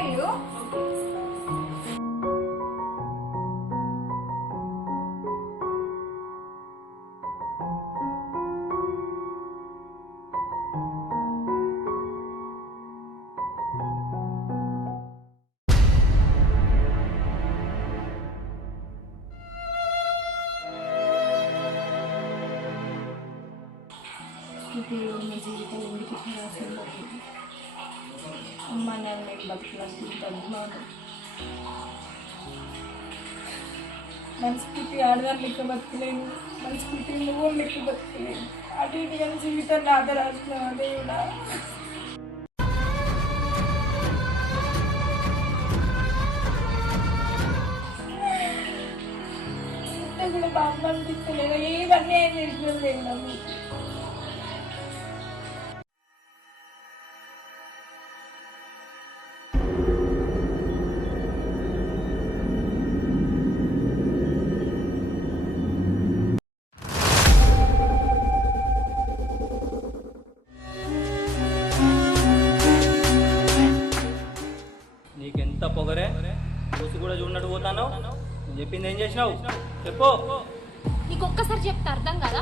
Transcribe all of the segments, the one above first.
ఇల్లు? నా జీవితం ఊరికి రాసింది. అమ్మ నాన్న బతుకులాంటి మనస్ఫూర్తి ఆడదాన్ని లెక్క బతకలేను, మనస్ఫూర్తి నువ్వు లెక్క బతకలేను. అటు ఇటు కానీ జీవితాన్ని ఆదరాల్సిన అదే కూడా కూడా బాగా అనిపిస్తలేదు. ఏవన్నీ ఆయన చేసినది లేదా మీకు? నీకెంత పొగరే, చూసి కూడా చూడనట్టు పోతాను. నువ్వు చెప్పింది ఏం చేసినావు చెప్పు. నీకు ఒక్కసారి చెప్తే అర్థం కదా,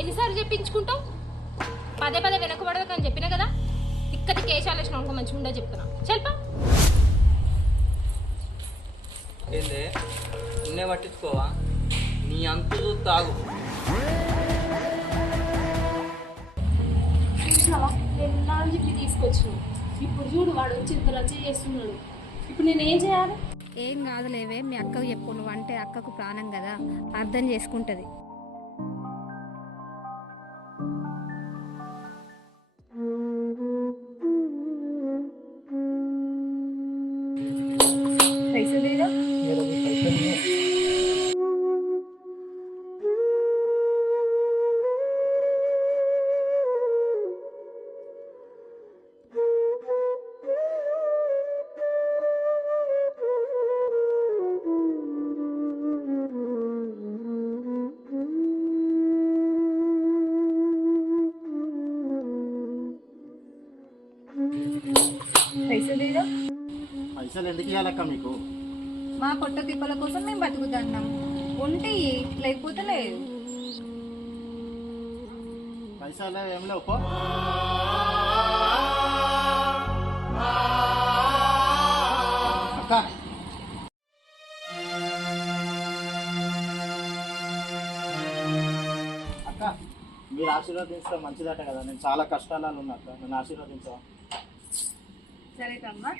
ఎన్నిసార్లు చెప్పించుకుంటావు? పదే పదే వెనకబడదని చెప్పినా కదా. ఇక్కడి కేశాలు వేసిన అనుకో మంచిగా ఉండే చెప్తున్నా. చెప్పా ఏందే నిన్నే పట్టించుకోవా? నీ అంతు తాగు. ఎన్నాళ్ళు చెప్పి తీసుకొచ్చినావు, ఇప్పుడు చూడు వాడు వచ్చి ఇంత రచ్చ చేస్తున్నాడు. ఇప్పుడు నేనేం చేయాలి? ఏం కాదులేవే, మీ అక్కకు చెప్పు. నువ్వు అంటే అక్కకు ప్రాణం కదా, అర్థం చేసుకుంటుంది. పైసలు ఎందుకు ఇవ్వాలక్క మీకు? మా పొట్ట తిప్పల కోసం మేము బతుకుతున్నాం. ఉంటే లేకపోతే లేదు. పైసలు ఏం లేవు పో. అక్క అక్క మీరు ఆశీర్వదించడం మంచిదట కదా. నేను చాలా కష్టాలలో ఉన్నా అక్క, నన్ను ఆశీర్వదించవా? సరే తమ్మా.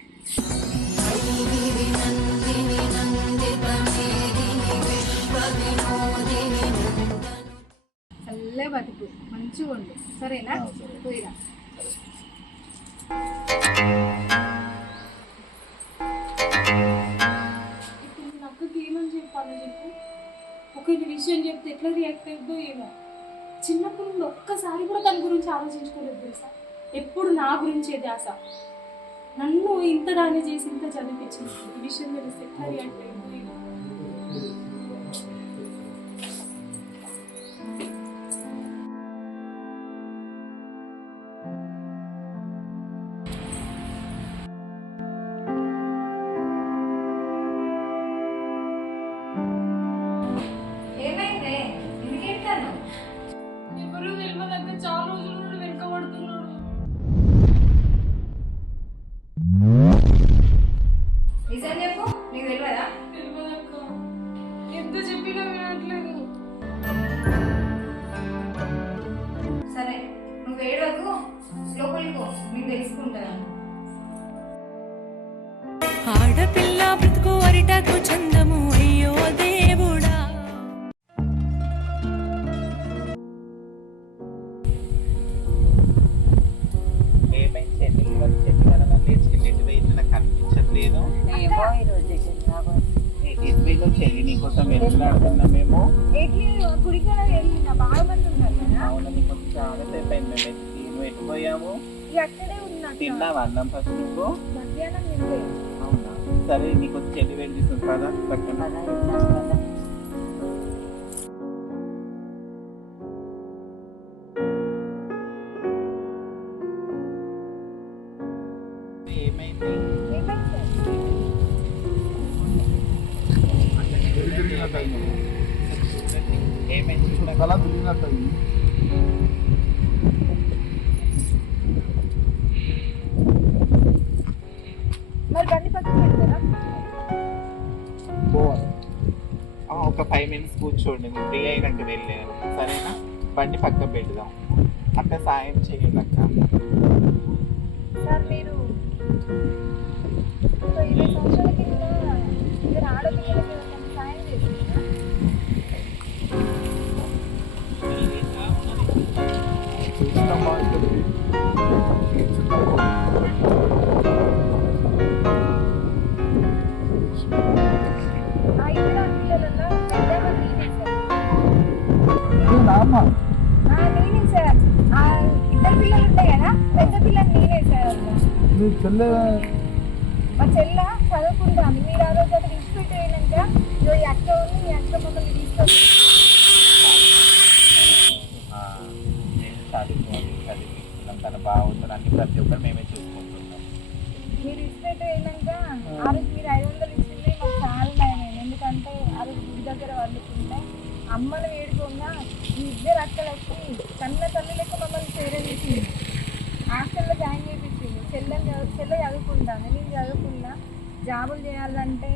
చల్లే బతుకు, మంచిగా ఉండు. సరేనా? పోయిరా. ఇప్పుడు నేను అక్కకి ఏమని చెప్పాలో చెప్పు. ఒక విషయం చెప్తే ఎట్లా రియాక్ట్ అవుతుందో ఏమో. చిన్నప్పుడు నుండి ఒక్కసారి కూడా దాని గురించి ఆలోచించుకోలేదు తెలుసా. ఎప్పుడు నా గురించే ధ్యాస. నన్ను ఇంత దాన్ని చేసి ఇంత చదివించింది. ఈ విషయం తెలిస్తే ఎట్లా రియాక్ట్ అయిందో ఏమో. ఏమైందే? ఎందుకు ఎడతాను? ఎవరు తెలియదక్క, చాలా రోజుల నుండి వెనుకబడుతున్నాడు. నిజం చెప్పు, నీకు తెలియదా? తెలియదక్క, ఎంత చెప్పినా వినట్లేదు. సరే నువ్వు ఏడవకు, లోపలికి పో, మీకు తెలుసుకుంటాను. ఆడపిల్ల బ్రతుకు అరిటకు చందము, అయ్యో దేవుడా. కనిపించట్లేదు. చెల్లి నీకోసం వెళ్తున్నాడుతున్నా మేము. అవును, నీకు చాలా సేపు అయింది. మేము ఎట్టిపోయాము. తిన్నావా అన్నం ఫస్ట్ నువ్వు? అవునా, సరే నీకు చెల్లి వెళ్ళి కదా పక్కన. ఏమైంది? తిరిగినట్టు అయింది, ఏమైంది చూడండి. తల తిరిగినట్టు అయింది. మరి బండి పక్కన పెడతారా? పోవాలి. ఒక 5 minutes కూర్చోండి, నేను ఫ్రీ అయినాక వెళ్ళాను సరేనా? బండి పక్కన పెడదాం, అక్క సాయం చేయాలి అక్క. సార్ మీరు ఒక 20 సంవత్సరాల కింద ఇద్దరు ఆడపిల్లలకి ఎవరికైనా సాయం చేసిందా? చూసినమ్మా ఇక్కడికి ఆ ఇద్దరు ఆడపిల్లలలో పెద్దగా నేనే సార్. అమ్మ నేనే సార్. ఆ ఇద్దరు పిల్లలు ఉంటాయి కదా, పెద్ద పిల్లలు నేనే సార్. మీ చెల్లె మా చెల్ల చదువుకుంటాను. మీరు ఆ రోజు అక్కడ ఇన్స్టిట్యూట్ అయినాక ఈ అక్క ఉంది, మీ అక్క మమ్మల్ని తీసుకొని నేను చదివిస్తున్నాం, తన బాగుంటుంది అన్ని ప్రతి ఒక్కరు మేమే చూసుకుంటున్నాం. మీరు ఇన్స్టిట్యూట్ అయినాక ఆ రోజు మీరు 500 ఇచ్చింది మాకు చాలా భయమైంది. ఎందుకంటే ఆ రోజు గుడి దగ్గర వండుకుంటే అమ్మను వేడుకోగా ఈ ఇద్దరు అక్కలు వచ్చి కన్న తల్లి లెక్క మమ్మల్ని చేరదీసింది. హాస్టల్లో జాయిన్ చేయించింది. చెల్ల చదువుకుంటాను, నేను చదువుకున్నా. జాబులు చేయాలంటే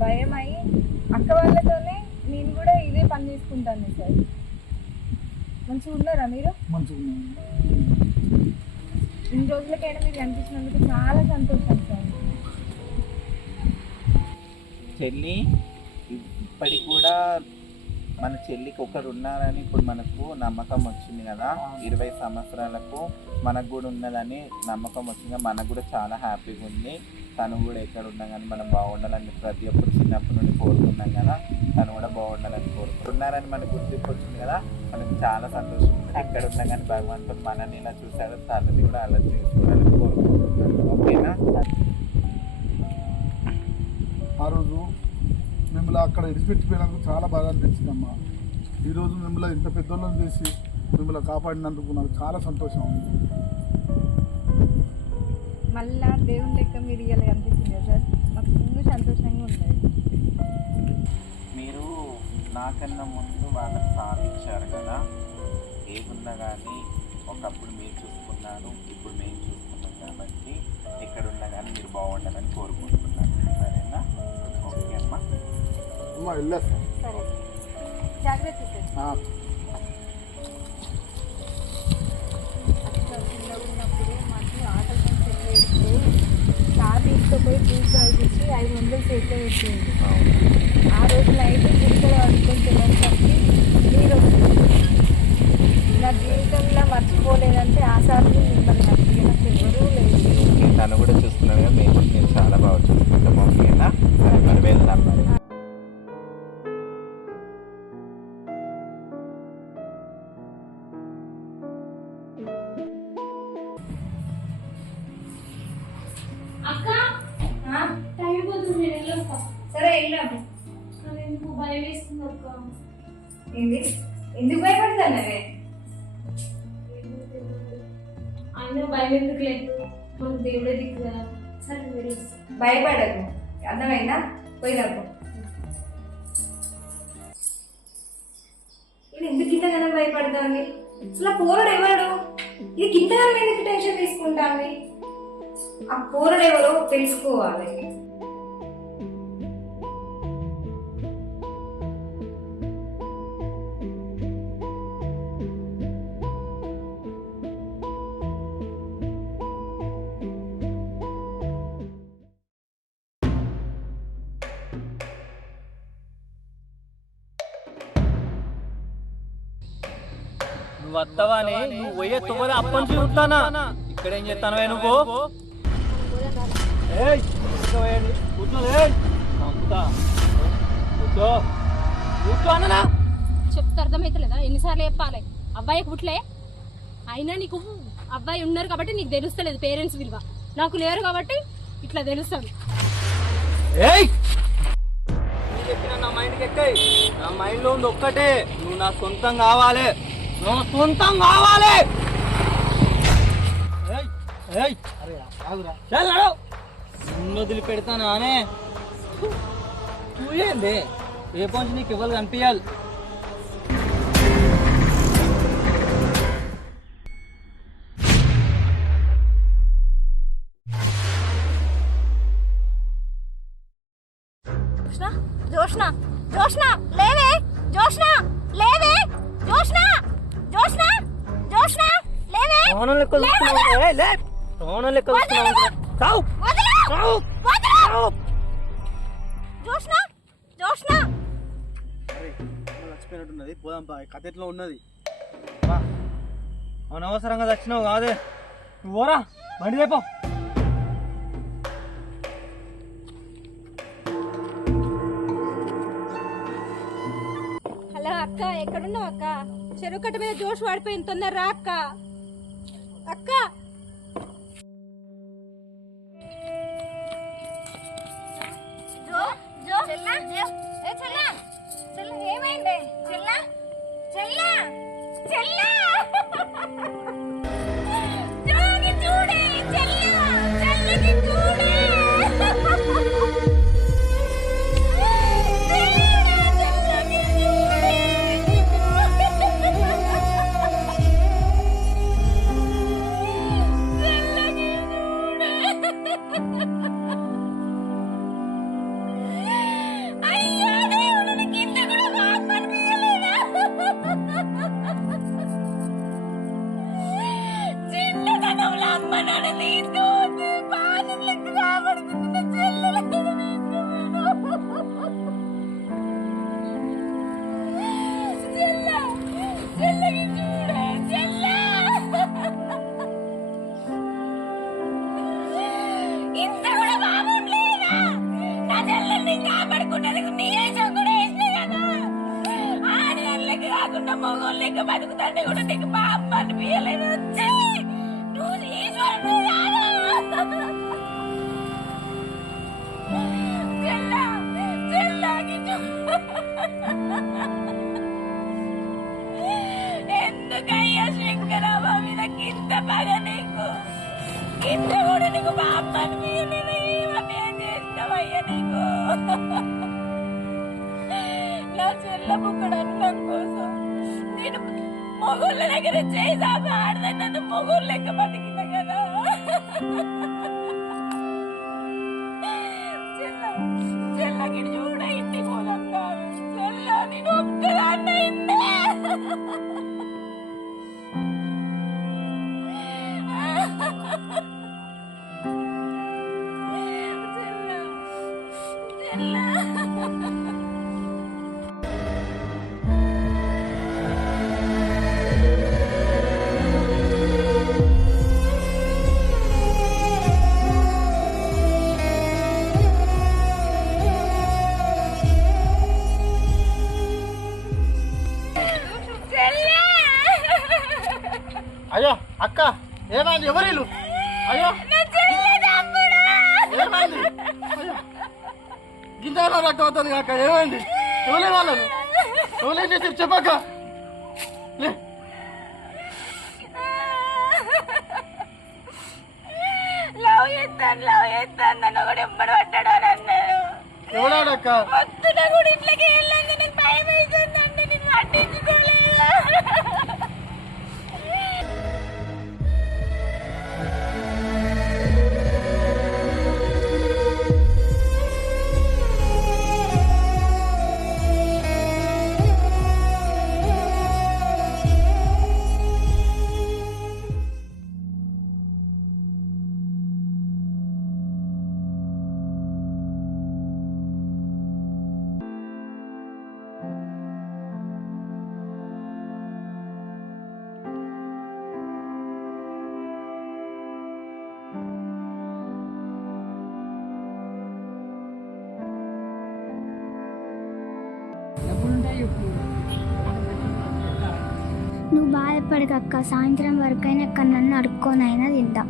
భయమై అక్క వాళ్ళతోనే నేను కూడా ఇదే పని చేసుకుంటాను సార్. మంచిగా ఉన్నారా మీరు? మంచిగా ఉంది. ఇన్ని రోజులకైనా మీరు కనిపించినందుకు చాలా సంతోషం సార్. చెల్లి ఇప్పటికి కూడా మన చెల్లికి ఒకరు ఉన్నారని ఇప్పుడు మనకు నమ్మకం వచ్చింది కదా. 20 సంవత్సరాలకు మనకు కూడా ఉన్నదని నమ్మకం వచ్చింది. మనకు కూడా చాలా హ్యాపీగా ఉంది. తను కూడా ఎక్కడ ఉన్నా కానీ మనం బాగుండాలని ప్రతి ఒక్కరు చిన్నప్పటి నుండి కోరుకున్నాం కదా. తను కూడా బాగుండాలని కోరుకుంటున్నారని మనకు గుర్తింపు వచ్చింది కదా. మనకు చాలా సంతోషం ఉంది. ఎక్కడ ఉన్నా కానీ భగవంతుడు మనల్ని ఇలా చూశాడు, తనని కూడా అలా చేసుకోవాలని కోరుకుంటున్నాను. ఓకేనా? ఆ రోజు మిమ్మల్ని అక్కడ ఇడిచిపెట్టిపోయినందుకు చాలా బాగా అనిపించిందమ్మా. ఈరోజు మిమ్మల్ని ఇంత పెద్దోళ్ళని చేసి మిమ్మల్ని కాపాడినందుకు నాకు చాలా సంతోషం ఉంది. మళ్ళా దేవుని లెక్క మీరు ఇవాళ కనిపిస్తుంది కదా సార్, మాకు ఫుల్ సంతోషంగా ఉంటుంది. మీరు నాకన్నా ముందు వాళ్ళకి సాధించారు కదా. ఏమున్నా కానీ ఒకప్పుడు మీరు చూసుకున్నారు, ఇప్పుడు మేము చూసుకున్నాం కాబట్టి ఎక్కడున్నా కానీ మీరు బాగుండాలని కోరుకుంటున్నాను. సరేనా? ఓకే అమ్మా. అమ్మా వెళ్ళేస్తా. సరే జాగ్రత్త సార్. చిన్నగా ఉన్నప్పుడు మాకు ఆటలు చెల్లేస్తూ కార్ తీసుకుపోయి జ్యూస్ తాగిపించి 500 చేతిలో పెట్టింది. ఆ రోజు నైట్ గుడికలు పడుకొని తినేసరికి మీరు నా జీవితంలో మర్చిపోలేదంటే ఆ సార్ మిమ్మల్ని మర్చిపోయినట్టు ఎవరూ లేదు. తను కూడా చూసుకున్నాను కదా, నేను చాలా బాగా చూసుకుంటాం. ఓకేనా? సరే మరి వెళ్దాం మరి. అక్క టైం పోతుంది, నేను వెళ్ళొస్తా. సరే వెళ్ళాము. నాకు ఎందుకు భయం వేస్తుంది అక్క. ఏంది ఎందుకు భయపడతానవే? అయినా భయం ఎందుకు లేదు, మనకు దేవుడే దిక్కు కదా. సరే వెళ్ళొస్తా. భయపడకు, అర్థమైందా? పోయినప్పుడు ఇది ఎందుకు ఇంతగానో భయపడుతుంది? అసలు ఆ పోరడు ఎవరు? ఇది ఇంతగానో ఎందుకు టెన్షన్ తీసుకుంటాంది? ఆ పోరడు ఎవరో తెలుసుకోవాలి. నువ్వు వస్తావని నువ్వు పోయే తువ్వని అప్పని చూస్తానా? ఇక్కడేం చేస్తానవే నువ్వు? చెప్తే అర్థమవుతలేదా? ఎన్నిసార్లు చెప్పాలి? అబ్బాయికి పుట్లే అయినా నీకు అబ్బాయి ఉన్నారు కాబట్టి నీకు తెలుస్తలేదు పేరెంట్స్ విలువ. నాకు లేరు కాబట్టి ఇట్లా తెలుస్తుంది. నా మైండ్కి ఎక్కాయి. నా మైండ్లో ఉంది ఒక్కటే, నువ్వు నా సొంతం కావాలి, నువ్వు సొంతం కావాలి. నిన్ను వదిలిపెడతానా అనే? నువ్వేంది రేపు నుంచి నీకు ఎవరు కనిపించాలి. జోష్న జోష్న లేవే, జోష్న లేవే, జోష్న జోష్న జోష్న లేవే. సోనం లెక్క చూస్తున్నావు, లే సోనం లెక్క చూస్తున్నావు. చావు చావు చావు. జోష్న జోష్న చచ్చిపోయినట్టున్నది, పోదాం బా. కథ ఎట్లా ఉన్నది? అనవసరంగా చచ్చినావు కాదే, నువ్వు పోరా బండి రేపో. హలో అక్క, ఎక్కడున్నావు అక్క? చెరువు కట్ట మీద జోష్ పడిపోయింది, తొందర రా అక్క. అక్క ఏమైంది? చెల్లా చెల్లా చెల్లా జోగి చూడే, చెల్లా చెల్లకి చూడే. మొగోళ్ళకి బతుకుతాంటే కూడా నీకు మా అమ్మ అనిపించలేదు. నువ్వు ఈశ్వరుడు ఎందుకయ్యా శంకరాబా మీదకి ఇంత బాగ నీకు? ఇంత కూడా నీకు మా అమ్మ అనిపించలేదు. ఏమని ఏం చేస్తావయ్యా నీకు? నా చెల్ల బుక్కడు అన్నం కోసం నేను మొగుళ్ళ దగ్గర చేసాము. ఆడదని నన్ను మొగుళ్ళు లెక్క బతికిన కదా. చెల్లకి చూడ ఇంటి పోదాం కాదు. చెల్ల నేను ఒక్కదాన్న ఇంటే. చెల్ల అయ్యో అక్క, ఏమైంది? ఎవరు? అయ్యో ఏమైంది? గింజలో రక్తం అవుతుంది కాక, ఏమైంది? ఎవరే వాళ్ళను? ఎవరేం చేసి చెప్పక్క. లవ్ చేస్తాను నన్ను కూడా ఎప్పుడు పడ్డాడు అని అన్నాడు. ఎవడాడక్క? పొద్దున కూడా ఇంట్లోకి వెళ్ళాక నాకు భయం అవుతుందంటే నేను పట్టించుకోలేదు. నువ్వు బాధపడకక్క, సాయంత్రం వరకైనా ఇక్కడ నన్ను అడుక్కోనైనా తింటా.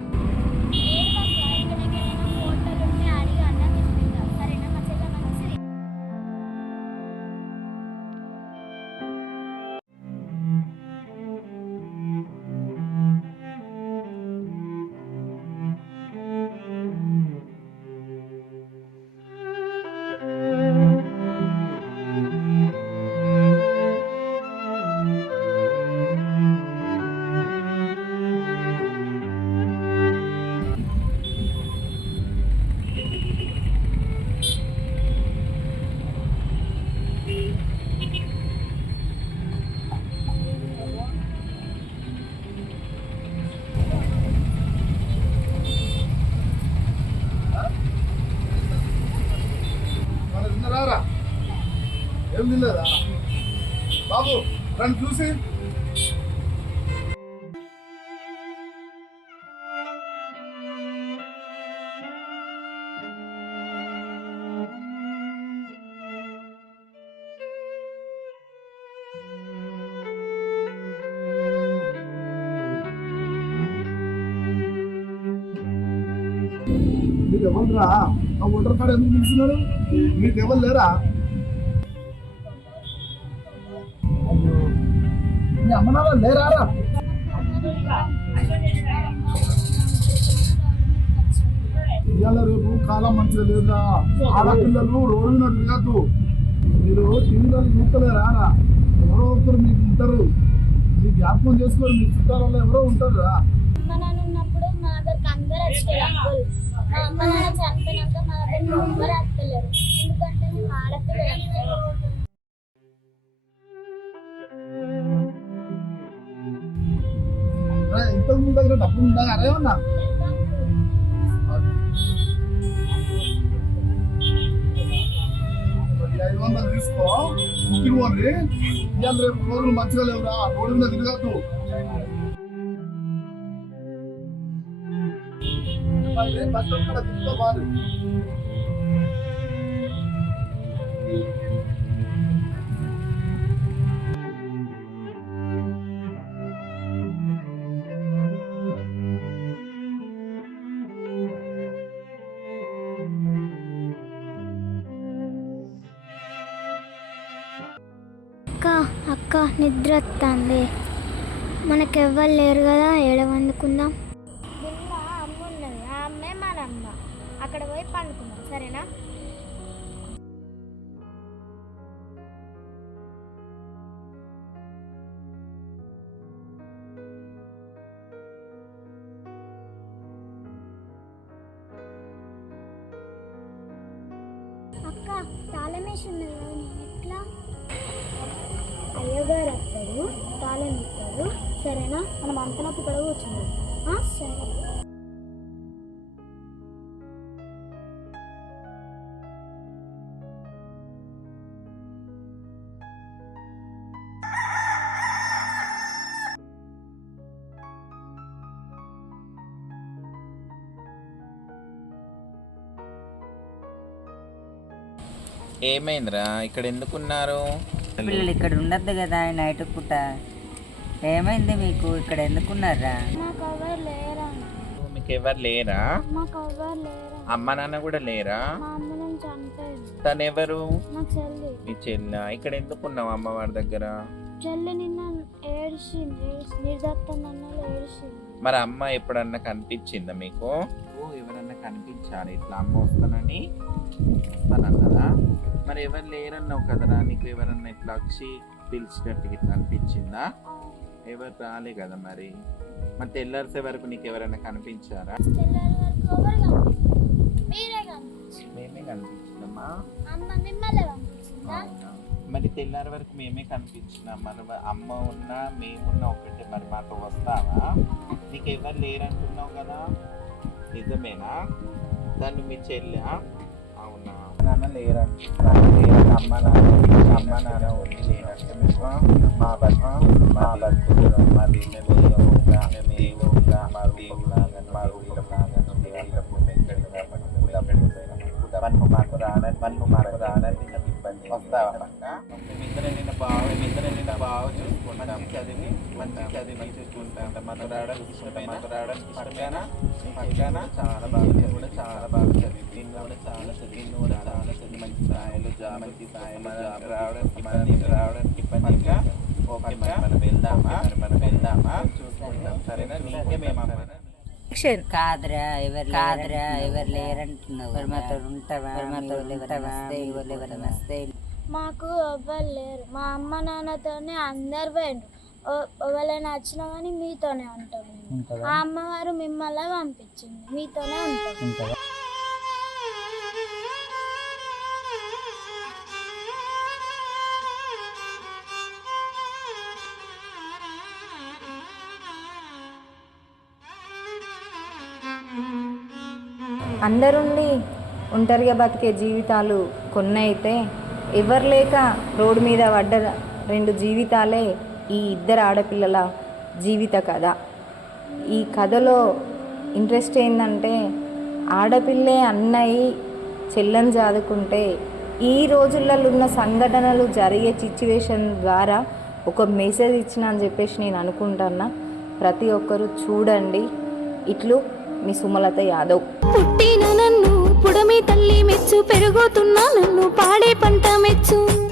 రండి చూసి. మీకు ఎవరురా ఆ ఓటర్ కార్డు ఎందుకు పిలుస్తున్నారు? మీకు ఎవరు లేరా? అయ్యో, మీ అమ్మ నాన్న లేరా? ఇవాళ రేపు కాలం మంచిగా లేదా? ఆడపిల్లలు రోడ్డు మీద తిరగద్దు. మీరు టీవీలో చూస్తలేరా? ఎవరో ఒకరు మీకు ఉంటారు, మీ జ్ఞాపకం చేసుకోరు. మీ చుట్టాలలో ఎవరో ఉంటారు. అమ్మ నాన్న ఉన్నప్పుడు మా దగ్గరికి అందరూ వచ్చారు అంకుల్. మా అమ్మ నాన్న చనిపోయినాక మా దగ్గరికి ఎవ్వరు వస్తలేరు, ఎందుకంటే మేము ఆడపిల్లలు. ఇంతకు ముందు దగ్గర డబ్బులు ఉన్నాయి అరే ఉన్నా 500 తీసుకో, బుకింగ్ పోండి. ఇవాళ రేపు రోజులు మంచిగా లేవురా, రోడ్డు మీద తిరగద్దు. కష్టం కూడా తీసుకో బాగా. అక్క నిద్ర వస్తుంది, మనకెవ్వరు లేరు కదా, ఏడవందుకుందాం. అమ్మ ఉన్నది, ఆ అమ్మే మన అమ్మ. అక్కడ పోయి పండుకుందాం, సరేనా? అక్క తాళమేసి ఉన్నది కదా, ఎట్లా? అయ్యగారు వస్తాడు, తాళం ఇస్తాడు, సరేనా? మనం అంతలోపు ఇక్కడ కూర్చున్నాం. సరే. ఏమైందిరా, ఇక్కడ ఎందుకున్నారు? పిల్లలు ఇక్కడ ఉండద్దు కదా నైట్ పూట. ఏమైంది మీకు? ఇక్కడ ఎందుకున్నారా? మాకు ఎవరు లేరా? మీకు ఎవరు లేరా? మాకు ఎవరు లేరా? అమ్మ నాన్న కూడా లేరా? మా అమ్మ నేను చనిపోయింది. తను ఎవరు? మా చెల్లి. మీ చెల్ల. ఇక్కడ ఎందుకున్నావు అమ్మవారి దగ్గర? చెల్లి నిన్న ఏడిచింది, నిర్దత్తనన్నా ఏడిచింది. మరి అమ్మ ఎప్పుడన్నా కనిపించిందా మీకు? ఎవరన్నా కనిపించారు ఇట్లా అమ్మ వస్తానని? వస్తానన్నదా? మరి ఎవరు లేరన్నావు కదరా, నీకు ఎవరన్నా ఇట్లా వచ్చి పిలిచినట్టు ఇట్లా అనిపించిందా? ఎవరు రాలే కదా. మరి తెల్లారిసే వరకు నీకు ఎవరైనా కనిపించారా? మేమే కనిపించినామా? మరి తెల్లారి వరకు మేమే కనిపించినాం. మరి అమ్మ ఉన్నా మేమున్నా ఒకటే. మరి మాతో వస్తావా? నీకు ఎవరు లేరంటున్నావు కదా, నిజమేనా? దాన్ని మీ చెల్లి? అవునా? నాన్న లేరంట. అమ్మ నాన్న ఉంది లేనంటే మేము మా బతుకులు మరి మాకు రానని ఇబ్బంది. వస్తావా పక్క? మేమిద్దరు నిన్న బాగా చూసుకుంటాం. చదివి మంచి చూసుకుంటాం. మాకు రావడానికి ఇష్టమేనా? పక్కన చాలా బాగా కూడా చాలా బాగా చదివి నిన్ను కూడా చాలా చదివి మంచి స్థాయిలో మంచి స్థాయిలో జాబ్ రావడానికి పనిగా ఓకే. మనం వెళ్దామా? చూసుకుంటాం, సరేనా? నీకే మేము కాదురా, ఎవరు లేరంటున్నావు. మాతో ఉంటావా? మాకు ఎవ్వరు లేరు. మా అమ్మ నాన్నతోనే అందరు పోయిండ్రు. ఎవరైనా వచ్చినా కానీ మీతోనే ఉంటాం. ఆ అమ్మవారు మిమ్మల్ని పంపించింది, మీతోనే ఉంటాం. అందరుండి ఒంటరిగా బతికే జీవితాలు కొన్ని అయితే, ఎవరు లేక రోడ్డు మీద పడ్డ 2 జీవితాలే ఈ ఇద్దరు ఆడపిల్లల జీవిత కథ. ఈ కథలో ఇంట్రెస్ట్ ఏంటంటే ఆడపిల్లే అన్నయ్య చెల్లని చదువుకుంటే ఈ రోజులలో ఉన్న సంఘటనలు జరిగే సిచ్యువేషన్ ద్వారా ఒక మెసేజ్ ఇచ్చిన అని చెప్పేసి నేను అనుకుంటున్నా. ప్రతి ఒక్కరూ చూడండి. ఇట్లు మీ సుమలత యాదవ్. పుట్టిన నన్ను పుడమి తల్లి మెచ్చు, పెరుగుతున్నా నన్ను పాడే పంట మెచ్చు.